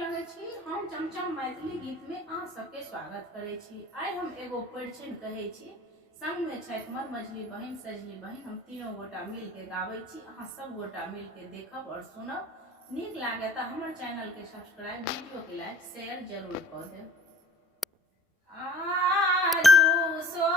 लगे छी हम चमचम मैथिली गीत में अहाँ सबके स्वागत करे छी। आइ हम एगो परिचय कहे छी, संग में छथि मन मझली बहन सजली बहन। हम तीनों गोटा मिल के गावे छी, अहाँ सब गोटा मिल के देखब और सुनब। नीक लागे तो हमर चैनल के सब्सक्राइब, वीडियो के लाइक शेयर जरूर कर देब। आजू सो